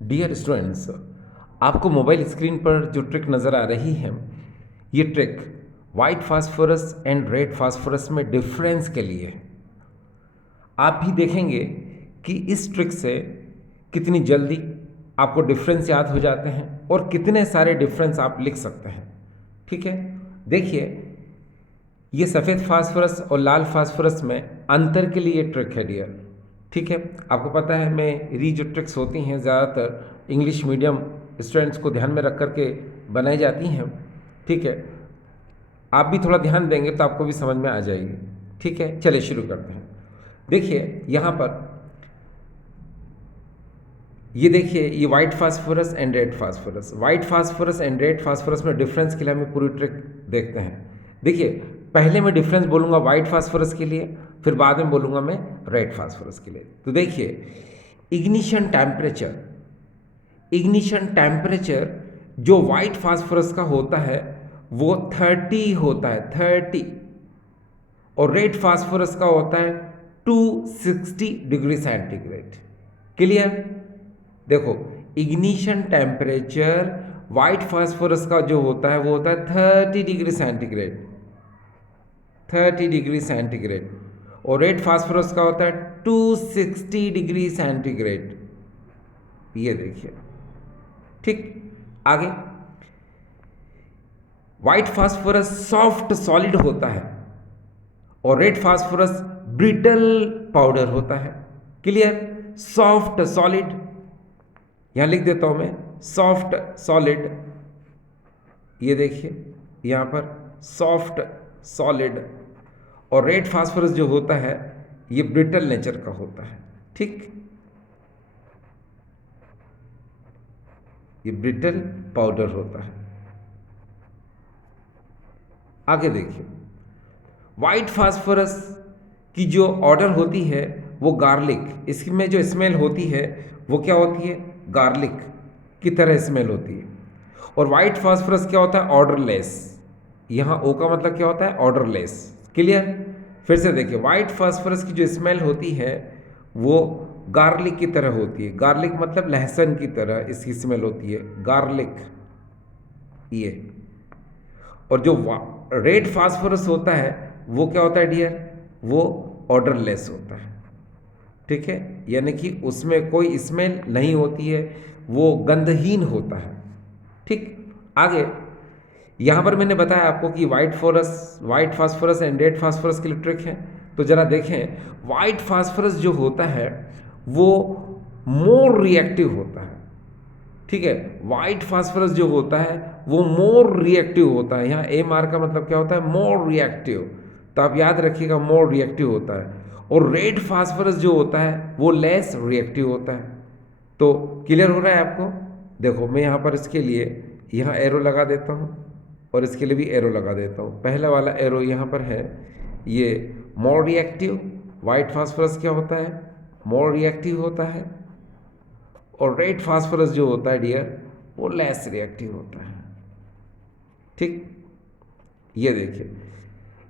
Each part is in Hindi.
डियर स्टूडेंट्स, आपको मोबाइल स्क्रीन पर जो ट्रिक नज़र आ रही है, ये trick white phosphorus and red phosphorus में डिफरेंस के लिए है। आप भी देखेंगे कि इस ट्रिक से कितनी जल्दी आपको डिफरेंस याद हो जाते हैं और कितने सारे डिफरेंस आप लिख सकते हैं। ठीक है, देखिए, ये सफ़ेद फास्फोरस और लाल फास्फोरस में अंतर के लिए ट्रिक है डियर। ठीक है, आपको पता है मेरी जो ट्रिक्स होती हैं ज़्यादातर इंग्लिश मीडियम स्टूडेंट्स को ध्यान में रख कर के बनाई जाती हैं। ठीक है, आप भी थोड़ा ध्यान देंगे तो आपको भी समझ में आ जाएगी। ठीक है, चलिए शुरू करते हैं। देखिए यहाँ पर, ये देखिए, ये white phosphorus and red phosphorus, white phosphorus and red phosphorus में डिफरेंस के लिए हमें पूरी ट्रिक देखते हैं। देखिए, पहले मैं डिफरेंस बोलूँगा वाइट फास्फोरस के लिए, फिर बाद में बोलूँगा मैं रेड फास्फोरस के लिए। तो देखिए, इग्निशन टेम्परेचर, इग्निशन टेम्परेचर जो वाइट फास्फोरस का होता है वो 30 होता है, 30, और रेड फास्फोरस का होता है 260 डिग्री सेंटीग्रेड। क्लियर? देखो, इग्निशन टेम्परेचर वाइट फास्फोरस का जो होता है वो होता है 30 डिग्री सेंटीग्रेड, 30 डिग्री सेंटीग्रेड, और रेड फास्फोरस का होता है 260 डिग्री सेंटीग्रेड। ये देखिए, ठीक। आगे, व्हाइट फास्फोरस सॉफ्ट सॉलिड होता है और रेड फास्फोरस ब्रिटल पाउडर होता है। क्लियर? सॉफ्ट सॉलिड, यहां लिख देता हूं मैं, सॉफ्ट सॉलिड। ये देखिए यहां पर सॉफ्ट सॉलिड, और रेड फास्फोरस जो होता है ये ब्रिटल नेचर का होता है। ठीक, ये ब्रिटल पाउडर होता है। आगे देखिए, वाइट फास्फोरस की जो ऑर्डर होती है वो गार्लिक, इसमें जो स्मेल होती है वो क्या होती है? गार्लिक की तरह स्मेल होती है। और वाइट फास्फोरस क्या होता है? ऑर्डरलेस। यहाँ ओ का मतलब क्या होता है? ऑर्डरलेस। क्लियर? फिर से देखिए, वाइट फास्फोरस की जो स्मेल होती है वो गार्लिक की तरह होती है। गार्लिक मतलब लहसुन की तरह इसकी स्मेल होती है, गार्लिक। ये, और जो रेड फास्फोरस होता है वो क्या होता है डियर? वो ऑर्डरलेस होता है। ठीक है, यानी कि उसमें कोई स्मेल नहीं होती है, वो गंधहीन होता है। ठीक। आगे, यहाँ पर मैंने बताया आपको कि white phosphorus and red phosphorus के लिए ट्रिक है। तो जरा देखें, वाइट फास्फोरस जो होता है वो मोर रिएक्टिव होता है। ठीक है, वाइट फास्फोरस जो होता है वो मोर रिएक्टिव होता है। यहाँ ए मार का मतलब क्या होता है? More reactive. तो आप याद रखिएगा, मोर रिएक्टिव होता है। और रेड फास्फोरस जो होता है वो लेस रिएक्टिव होता है। तो क्लियर हो रहा है आपको? देखो, मैं यहाँ पर इसके लिए यहाँ एरो लगा देता हूँ और इसके लिए भी एरो लगा देता हूँ। पहला वाला एरो यहाँ पर है, ये मोर रिएक्टिव। वाइट फास्फोरस क्या होता है? मोर रिएक्टिव होता है। और रेड फास्फोरस जो होता है डियर वो लेस रिएक्टिव होता है। ठीक, ये देखिए।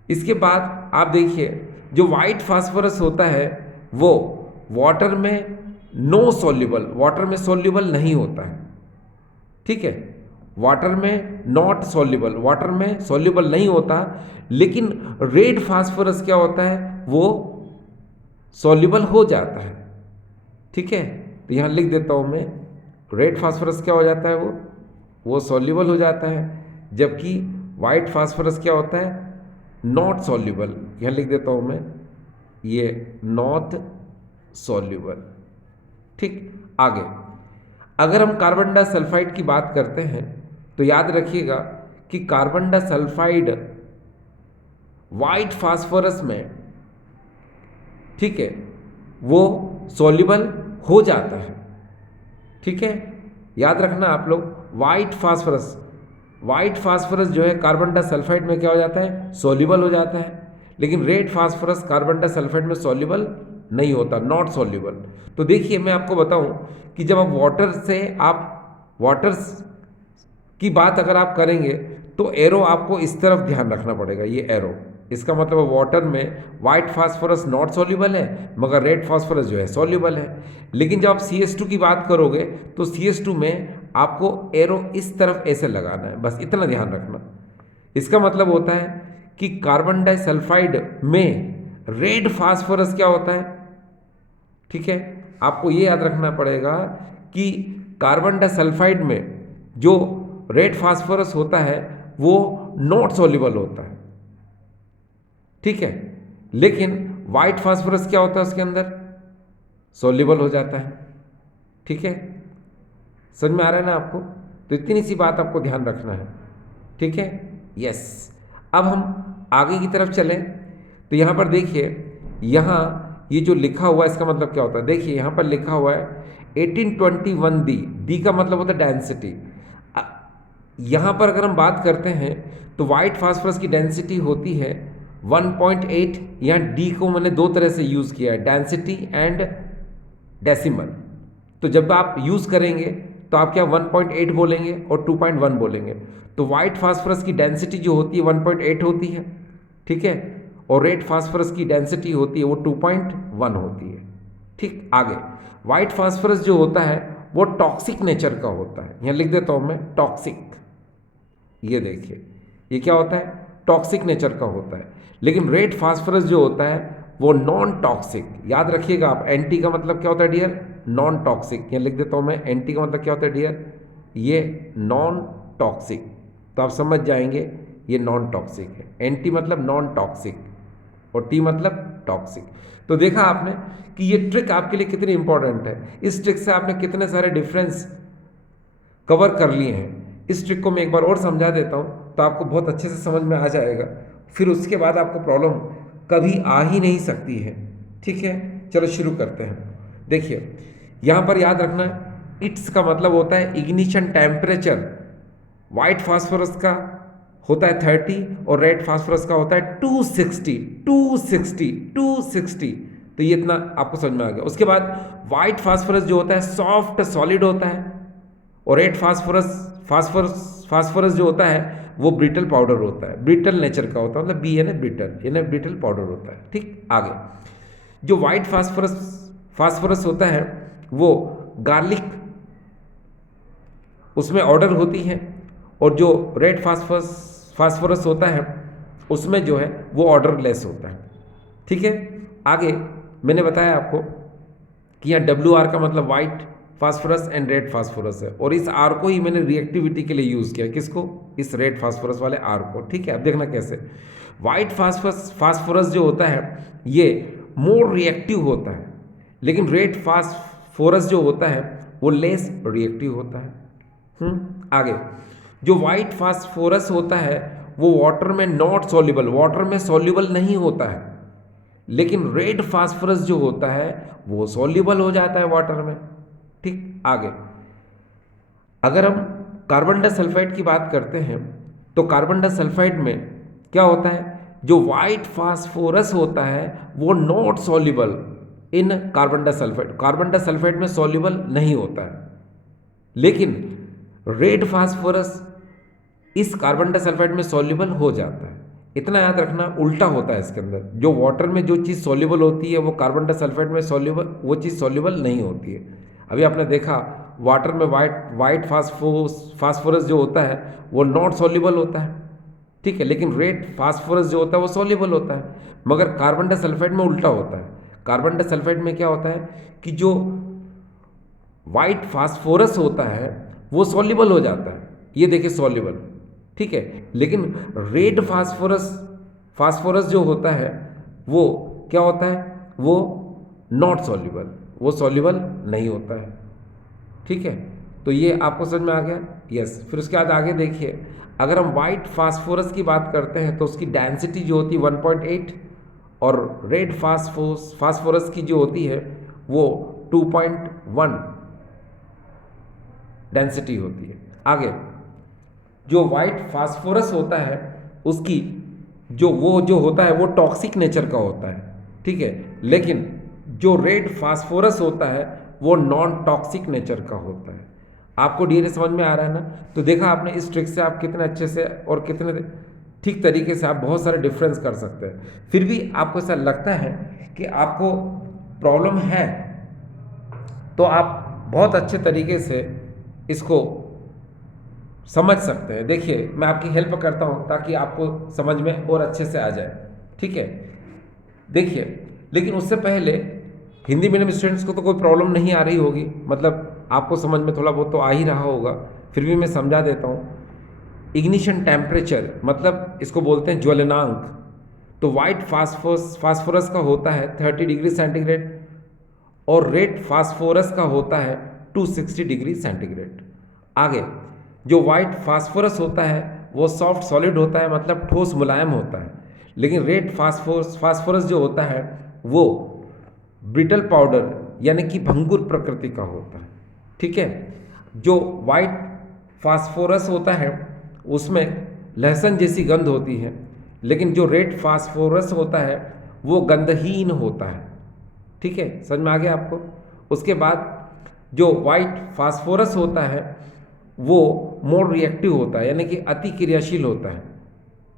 इसके बाद आप देखिए, जो वाइट फास्फोरस होता है वो वाटर में नो सॉल्युबल, वाटर में सॉल्युबल नहीं होता है। ठीक है, वाटर में नॉट सॉल्युबल, वाटर में सॉल्युबल नहीं होता। लेकिन रेड फास्फोरस क्या होता है? वो सॉल्युबल हो जाता है। ठीक है, तो यहाँ लिख देता हूँ मैं, रेड फास्फोरस क्या हो जाता है? वो सॉल्युबल हो जाता है, जबकि वाइट फास्फोरस क्या होता है? Not soluble. यहाँ लिख देता हूँ मैं, ये नॉट सॉल्युबल। ठीक। आगे, अगर हम कार्बन डाइसल्फाइड की बात करते हैं तो याद रखिएगा कि कार्बन डाइसल्फाइड वाइट फास्फोरस में, ठीक है, वो सॉल्युबल हो जाता है। ठीक है, याद रखना आप लोग, वाइट फास्फोरस जो है कार्बन डाइसल्फाइड में क्या हो जाता है? सॉल्युबल हो जाता है। लेकिन रेड फास्फोरस कार्बन डाइसल्फाइड में सॉल्युबल नहीं होता, नॉट सॉल्युबल। तो देखिए, मैं आपको बताऊं कि जब आप वाटर की बात अगर आप करेंगे तो एरो आपको इस तरफ ध्यान रखना पड़ेगा, ये एरो। इसका मतलब वाटर में वाइट फास्फोरस नॉट सॉल्युबल है, मगर रेड फास्फोरस जो है सॉल्युबल है। लेकिन जब आप CH2 की बात करोगे तो CH2 में आपको एरो इस तरफ ऐसे लगाना है, बस इतना ध्यान रखना। इसका मतलब होता है कि कार्बन डाइसल्फाइड में रेड फास्फोरस क्या होता है, ठीक है, आपको ये याद रखना पड़ेगा कि कार्बन डाइसल्फाइड में जो रेड फास्फोरस होता है वो नॉट सॉल्युबल होता है, ठीक है। लेकिन वाइट फास्फोरस क्या होता है उसके अंदर, सॉल्युबल हो जाता है, ठीक है। समझ में आ रहा है ना आपको? तो इतनी सी बात आपको ध्यान रखना है, ठीक है। यस, अब हम आगे की तरफ चलें तो यहाँ पर देखिए, यहाँ ये जो लिखा हुआ है इसका मतलब क्या होता है, देखिए यहाँ पर लिखा हुआ है 1821D। डी का मतलब होता है डेंसिटी। यहाँ पर अगर हम बात करते हैं तो वाइट फास्फोरस की डेंसिटी होती है 1.8। यहाँ डी को मैंने दो तरह से यूज़ किया है, डेंसिटी एंड डेसिमल। तो जब आप यूज़ करेंगे तो आप क्या 1.8 बोलेंगे और 2.1 बोलेंगे। तो वाइट फास्फोरस की डेंसिटी जो होती है 1.8 होती है, ठीक है, और रेड फास्फोरस की डेंसिटी होती है वो 2.1 होती है, ठीक। आगे वाइट फास्फोरस जो होता है वो टॉक्सिक नेचर का होता है, यहाँ लिख देता हूँ मैं टॉक्सिक। ये देखिए ये क्या होता है, टॉक्सिक नेचर का होता है। लेकिन रेड फास्फोरस जो होता है वो नॉन टॉक्सिक, याद रखिएगा आप। एंटी का मतलब क्या होता है डियर, नॉन टॉक्सिक। यहाँ लिख देता हूँ मैं, एंटी का मतलब क्या होता है डियर, ये नॉन टॉक्सिक। तो आप समझ जाएंगे ये नॉन टॉक्सिक है। एंटी मतलब नॉन टॉक्सिक और टी मतलब टॉक्सिक। तो देखा आपने कि ये ट्रिक आपके लिए कितनी इंपॉर्टेंट है। इस ट्रिक से आपने कितने सारे डिफरेंस कवर कर लिए हैं। इस ट्रिक को मैं एक बार और समझा देता हूँ तो आपको बहुत अच्छे से समझ में आ जाएगा, फिर उसके बाद आपको प्रॉब्लम कभी आ ही नहीं सकती है, ठीक है। चलो शुरू करते हैं। देखिए यहाँ पर याद रखना, इट्स का मतलब होता है इग्निशन टेम्परेचर। वाइट फास्फोरस का होता है 30 और रेड फास्फोरस का होता है 260। तो ये इतना आपको समझ में आ गया। उसके बाद वाइट फास्फोरस जो होता है सॉफ्ट सॉलिड होता है और रेड फास्फोरस जो होता है वो ब्रिटल पाउडर होता है, ब्रिटल नेचर का होता है, मतलब बी यानी ब्रिटल, यानी ब्रिटल पाउडर होता है, ठीक। आगे जो वाइट फास्फोरस होता है वो गार्लिक उसमें ऑर्डर होती है और जो रेड फास्फोरस होता है उसमें जो है वो ऑर्डरलेस होता है, ठीक है। आगे मैंने बताया आपको कि यहाँ WR का मतलब white phosphorus and red phosphorus है, और इस R को ही मैंने रिएक्टिविटी के लिए यूज़ किया। किसको, इस रेड फास्फोरस वाले R को, ठीक है। अब देखना कैसे। वाइट फास्फोरस जो होता है ये मोर रिएक्टिव होता है, लेकिन रेड फास्फोरस जो होता है वो लेस रिएक्टिव होता है। आगे जो वाइट फास्फोरस होता है वो वाटर में नॉट सॉल्युबल, वाटर में सॉल्युबल नहीं होता है, लेकिन रेड फास्फोरस जो होता है वो सॉल्युबल हो जाता है वाटर में, ठीक। आगे अगर हम कार्बन डाइसल्फाइड की बात करते हैं तो कार्बन डाइसल्फाइड में क्या होता है, जो वाइट फास्फोरस होता है वो not soluble in carbon disulphide में सॉल्युबल नहीं होता है, लेकिन रेड फास्फोरस इस कार्बन डाइसल्फाइड में सॉल्युबल हो जाता है। इतना याद रखना, उल्टा होता है इसके अंदर। जो वाटर में जो चीज़ सॉल्युबल होती है वो कार्बन डाइसल्फाइड में वो चीज़ सॉल्युबल नहीं होती है। अभी आपने देखा वाटर में वाइट फास्फोरस जो होता है वो नॉट सॉल्युबल होता है, ठीक है, लेकिन रेड फास्फोरस जो होता है वो सॉल्युबल होता है। मगर कार्बन डाइसल्फाइड में उल्टा होता है। कार्बन डाइसल्फाइड में क्या होता है कि जो वाइट फास्फोरस होता है वो सॉल्युबल हो जाता है, ये देखिए सॉल्युबल, ठीक है, लेकिन रेड फास्फोरस जो होता है वो क्या होता है, वो नॉट सॉल्युबल, वो सॉल्युबल नहीं होता है, ठीक है। तो ये आपको समझ में आ गया, यस। फिर उसके बाद आगे देखिए, अगर हम वाइट फास्फोरस की बात करते हैं तो उसकी डेंसिटी जो होती है 1.8 और रेड फास्फोरस की जो होती है वो 2.1 डेंसिटी होती है। आगे जो वाइट फास्फोरस होता है उसकी जो होता है वो टॉक्सिक नेचर का होता है, ठीक है, लेकिन जो रेड फास्फोरस होता है वो नॉन टॉक्सिक नेचर का होता है। आपको डीएनए समझ में आ रहा है ना? तो देखा आपने, इस ट्रिक से आप कितने अच्छे से और कितने ठीक तरीके से आप बहुत सारे डिफरेंस कर सकते हैं। फिर भी आपको ऐसा लगता है कि आपको प्रॉब्लम है, तो आप बहुत अच्छे तरीके से इसको समझ सकते हैं। देखिए, मैं आपकी हेल्प करता हूं ताकि आपको समझ में और अच्छे से आ जाए, ठीक है। देखिए, लेकिन उससे पहले हिंदी मीडियम स्टूडेंट्स को तो कोई प्रॉब्लम नहीं आ रही होगी, मतलब आपको समझ में थोड़ा बहुत तो आ ही रहा होगा, फिर भी मैं समझा देता हूँ। इग्निशन टेम्परेचर मतलब इसको बोलते हैं ज्वलनांक। तो वाइट फास्फोरस का होता है 30 डिग्री सेंटीग्रेड और रेड फास्फोरस का होता है 260 डिग्री सेंटीग्रेड। आगे, जो वाइट फास्फोरस होता है वो सॉफ्ट सॉलिड होता है, मतलब ठोस मुलायम होता है। लेकिन रेड फास्फोरस जो होता है वो ब्रिटल पाउडर यानी कि भंगुर प्रकृति का होता है, ठीक है। जो वाइट फास्फोरस होता है उसमें लहसुन जैसी गंध होती है, लेकिन जो रेड फास्फोरस होता है वो गंधहीन होता है, ठीक है। समझ में आ गया आपको। उसके बाद जो वाइट फास्फोरस होता है वो मोर रिएक्टिव होता है, यानी कि अति क्रियाशील होता है।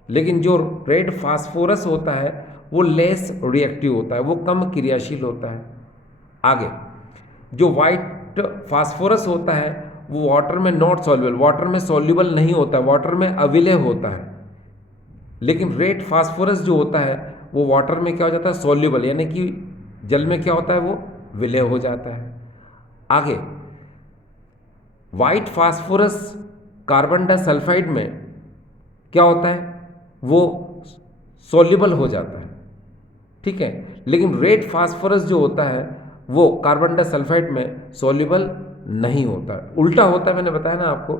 लेकिन जो रेड फास्फोरस होता है वो लेस रिएक्टिव होता है, वो कम क्रियाशील होता है। आगे, जो वाइट फास्फोरस होता है वो वाटर में नॉट सॉल्युबल, वाटर में सॉल्युबल नहीं होता है, वाटर में अविलय होता है। लेकिन रेड फास्फोरस जो होता है वो वाटर में क्या हो जाता है, सॉल्युबल, यानी कि जल में क्या होता है, वो विलय हो जाता है। आगे, वाइट फास्फोरस कार्बन डाइसल्फाइड में क्या होता है, वो सॉल्युबल हो जाता है, ठीक है। लेकिन रेड फास्फोरस जो होता है वो कार्बन डाइसल्फाइड में सॉल्युबल नहीं होता है, उल्टा होता है। मैंने बताया ना आपको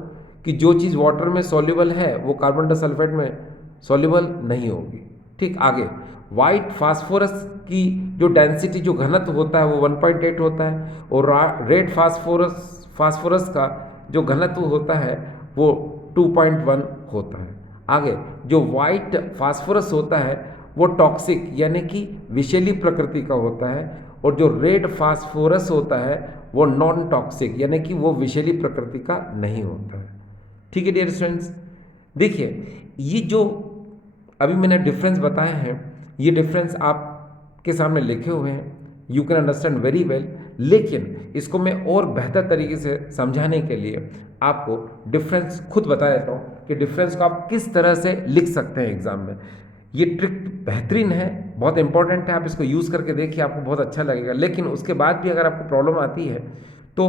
कि जो चीज़ वाटर में सॉल्युबल है वो कार्बन डाइसल्फाइड में सॉल्युबल नहीं होगी, ठीक। आगे, वाइट फास्फोरस की जो डेंसिटी, जो घनत्व होता है वो 1.8 होता है, और रेड फास्फोरस का जो घनत्व होता है वो 2.1 होता है। आगे, जो वाइट फास्फोरस होता है वो टॉक्सिक यानी कि विषैली प्रकृति का होता है, और जो रेड फास्फोरस होता है वो नॉन टॉक्सिक यानी कि वो विषैली प्रकृति का नहीं होता है, ठीक है डियर स्टूडेंट्स। देखिए, ये जो अभी मैंने डिफरेंस बताए हैं, ये डिफरेंस आपके सामने लिखे हुए हैं, you can understand very well. लेकिन इसको मैं और बेहतर तरीके से समझाने के लिए आपको डिफरेंस खुद बता देता हूँ कि डिफरेंस को आप किस तरह से लिख सकते हैं एग्जाम में। ये ट्रिक बेहतरीन है, बहुत इंपॉर्टेंट है, आप इसको यूज़ करके देखिए, आपको बहुत अच्छा लगेगा। लेकिन उसके बाद भी अगर आपको प्रॉब्लम आती है तो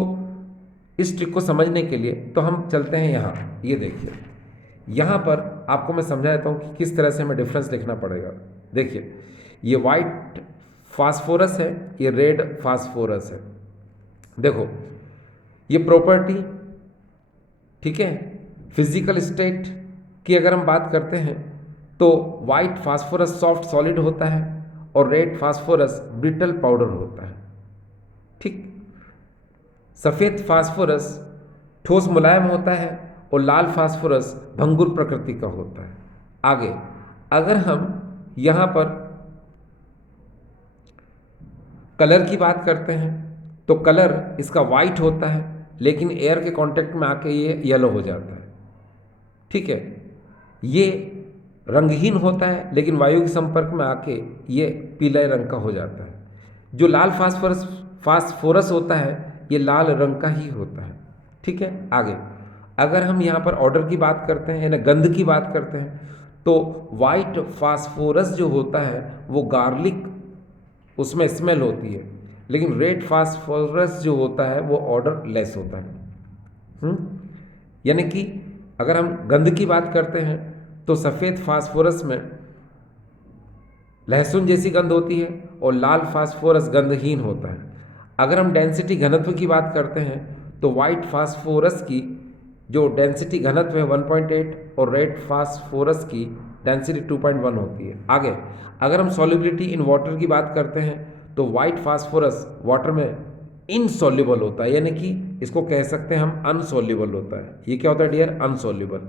इस ट्रिक को समझने के लिए तो हम चलते हैं यहाँ। ये देखिए, यहाँ पर आपको मैं समझा देता हूँ कि किस तरह से हमें डिफरेंस लिखना पड़ेगा। देखिए, ये वाइट फास्फोरस है, ये रेड फास्फोरस है। देखो, ये प्रॉपर्टी, ठीक है, फिजिकल स्टेट की अगर हम बात करते हैं तो वाइट फास्फोरस सॉफ्ट सॉलिड होता है और रेड फास्फोरस ब्रिटल पाउडर होता है, ठीक। सफ़ेद फास्फोरस ठोस मुलायम होता है और लाल फास्फोरस भंगुर प्रकृति का होता है। आगे, अगर हम यहाँ पर कलर की बात करते हैं तो कलर इसका वाइट होता है, लेकिन एयर के कांटेक्ट में आके ये येलो हो जाता है, ठीक है। ये रंगहीन होता है, लेकिन वायु के संपर्क में आके ये पीले रंग का हो जाता है। जो लाल फास्फोरस होता है ये लाल रंग का ही होता है, ठीक है। आगे, अगर हम यहाँ पर ऑर्डर की बात करते हैं ना, गंध की बात करते हैं, तो वाइट फास्फोरस जो होता है वो गार्लिक, उसमें स्मेल होती है। लेकिन रेड फास्फोरस जो होता है वो ऑर्डर लेस होता है। यानी कि अगर हम गंध की बात करते हैं तो सफ़ेद फास्फोरस में लहसुन जैसी गंध होती है और लाल फास्फोरस गंधहीन होता है। अगर हम डेंसिटी घनत्व की बात करते हैं तो वाइट फास्फोरस की जो डेंसिटी घनत्व है 1.8 और रेड फास्फोरस की डेंसिटी 2.1 होती है। आगे, अगर हम सॉल्युबिलिटी इन वाटर की बात करते हैं तो वाइट फास्फोरस वाटर में इनसॉल्युबल होता है, यानी कि इसको कह सकते हैं हम अनसॉल्युबल होता है। ये क्या होता है डियर, अनसॉल्युबल,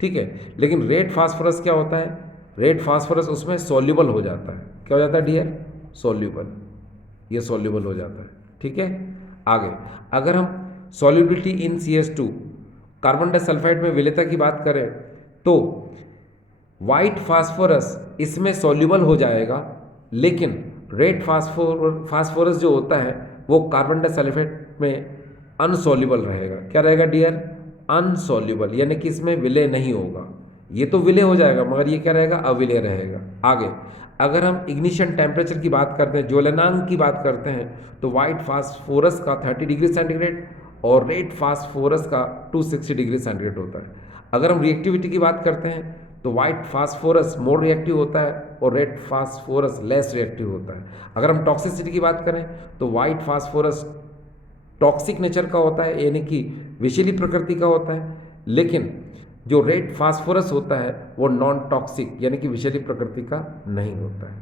ठीक है। लेकिन रेड फास्फोरस क्या होता है, रेड फास्फोरस उसमें सॉल्युबल हो जाता है। क्या हो जाता है डियर, सॉल्युबल, ये सॉल्युबल हो जाता है, ठीक है। आगे, अगर हम सॉल्युबिलिटी इन CH2 कार्बन डाइसल्फाइड में विलेयता की बात करें तो वाइट फास्फोरस इसमें सॉल्युबल हो जाएगा, लेकिन रेड फास्फोरस जो होता है वो कार्बन डाइसल्फाइड में अनसॉल्युबल रहेगा। क्या रहेगा डियर? अनसॉल्युबल, यानी कि इसमें विलय नहीं होगा। ये तो विलय हो जाएगा मगर ये क्या रहेगा? अविलय रहेगा। आगे अगर हम इग्निशन टेम्परेचर की बात करते हैं, ज्वलनांक की बात करते हैं, तो वाइट फास्फोरस का 30 डिग्री सेंटीग्रेड और रेड फास्फोरस का 260 डिग्री सेंटीग्रेड होता है। अगर हम रिएक्टिविटी की बात करते हैं तो वाइट फास्फोरस मोर रिएक्टिव होता है और रेड फास्फोरस लेस रिएक्टिव होता है। अगर हम टॉक्सिसिटी की बात करें तो वाइट फास्फोरस टॉक्सिक नेचर का होता है, यानी कि विषैली प्रकृति का होता है, लेकिन जो रेड फास्फोरस होता है वो नॉन टॉक्सिक यानी कि विषैली प्रकृति का नहीं होता है।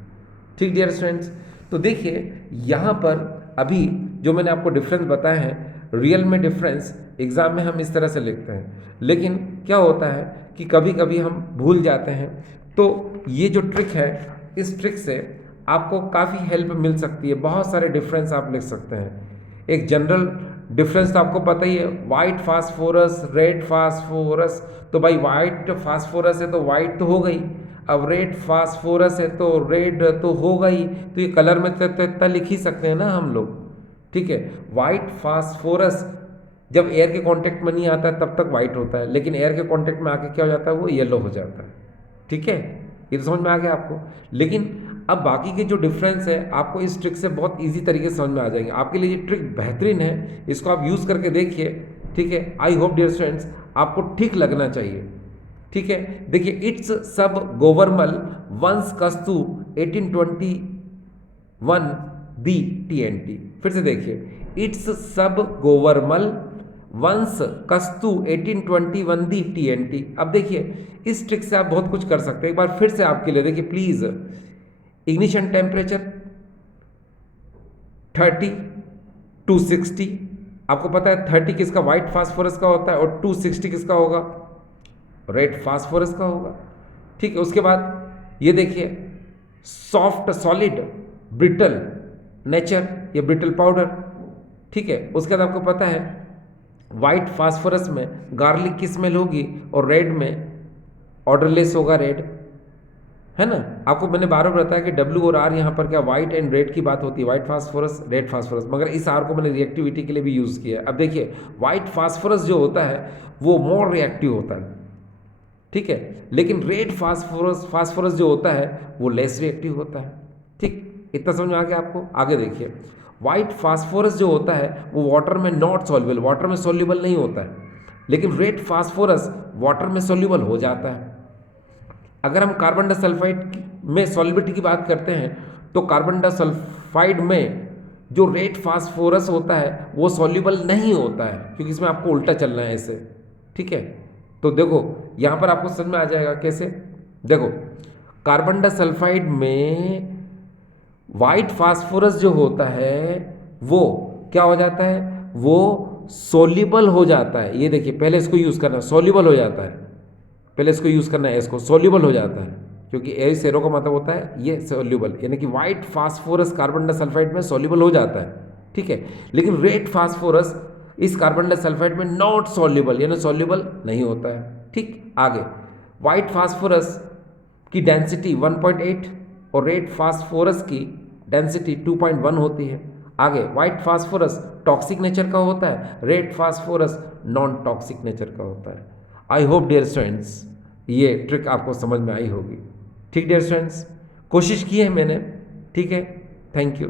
ठीक डियर स्टूडेंट्स, तो देखिए यहाँ पर अभी जो मैंने आपको डिफरेंस बताया है, रियल में डिफरेंस एग्जाम में हम इस तरह से लिखते हैं, लेकिन क्या होता है कि कभी कभी हम भूल जाते हैं। तो ये जो ट्रिक है, इस ट्रिक से आपको काफ़ी हेल्प मिल सकती है, बहुत सारे डिफरेंस आप लिख सकते हैं। एक जनरल डिफरेंस तो आपको पता ही है, वाइट फास्फोरस रेड फास्फोरस, तो भाई वाइट फास्फोरस है तो वाइट तो हो गई, अब रेड फास्फोरस है तो रेड तो हो गई, तो ये कलर में तो इतना लिख ही सकते हैं ना हम लोग। ठीक है, वाइट फास्फोरस जब एयर के कांटेक्ट में नहीं आता है तब तक वाइट होता है, लेकिन एयर के कांटेक्ट में आके क्या हो जाता है? वो येलो हो जाता है। ठीक है, ये तो समझ में आ गया आपको। लेकिन अब बाकी के जो डिफरेंस है आपको इस ट्रिक से बहुत इजी तरीके से समझ में आ जाएंगे। आपके लिए ये ट्रिक बेहतरीन है, इसको आप यूज़ करके देखिए। ठीक है, आई होप डियर स्टूडेंट्स आपको ठीक लगना चाहिए। ठीक है, देखिए इट्स सब गोवरमल वंस कस्तु 1821 दी TNT। फिर से देखिए, इट्स सब गोवरमल वंस कस्तु 1821 दी TNT। अब देखिए इस ट्रिक से आप बहुत कुछ कर सकते हैं। एक बार फिर से आपके लिए देखिए प्लीज, इग्निशन टेम्परेचर 30 260, आपको पता है 30 किसका? वाइट फास्फोरस का होता है, और 260 किसका होगा? रेड फास्फोरस का होगा। ठीक है, उसके बाद ये देखिए सॉफ्ट सॉलिड ब्रिटल नेचर, ये ब्रिटल पाउडर। ठीक है, उसके बाद आपको पता है वाइट फास्फोरस में गार्लिक की स्मेल होगी और रेड में ऑर्डरलेस होगा रेड, है ना। आपको मैंने बार बार बताया कि W और R यहाँ पर क्या वाइट एंड रेड की बात होती है, वाइट फास्फोरस रेड फास्फोरस, मगर इस R को मैंने रिएक्टिविटी के लिए भी यूज़ किया है। अब देखिए वाइट फास्फोरस जो होता है वो मोर रिएक्टिव होता है, ठीक है, लेकिन रेड फास्फोरस जो होता है वो लेस रिएक्टिव होता है। ठीक, इतना समझ में आ गया आपको। आगे देखिए, वाइट फास्फोरस जो होता है वो वाटर में नॉट सॉल्युबल, वाटर में सॉल्युबल नहीं होता है, लेकिन रेड फास्फोरस वाटर में सॉल्युबल हो जाता है। अगर हम कार्बन डाइसल्फाइड में सॉल्युबिलिटी की बात करते हैं तो कार्बन डाइसल्फाइड में जो रेड फास्फोरस होता है वो सॉल्युबल नहीं होता है, क्योंकि इसमें आपको उल्टा चलना है ऐसे। ठीक है, तो देखो यहाँ पर आपको समझ में आ जाएगा कैसे। देखो कार्बन डाइसल्फाइड में वाइट फास्फोरस जो होता है वो क्या हो जाता है? वो सॉल्युबल हो जाता है। ये देखिए पहले इसको यूज़ करना, सॉल्युबल हो जाता है, पहले इसको यूज़ करना है, इसको सॉल्युबल हो जाता है, क्योंकि ए सेरो का मतलब होता है ये सॉल्युबल, यानी कि वाइट फास्फोरस कार्बन डाइसल्फाइड में सॉल्युबल हो जाता है। ठीक है, लेकिन रेड फास्फोरस इस कार्बन डाइसल्फाइड में नॉट सॉल्युबल, यानी सॉल्युबल नहीं होता है। ठीक, आगे वाइट फास्फोरस की डेंसिटी 1.8 और रेड फास्फोरस की डेंसिटी 2.1 होती है। आगे वाइट फास्फोरस टॉक्सिक नेचर का होता है, red phosphorus non toxic nature का होता है। आई होप डियर स्टूडेंट्स ये ट्रिक आपको समझ में आई होगी। ठीक डियर स्टूडेंट्स, कोशिश की है मैंने। ठीक है, थैंक यू।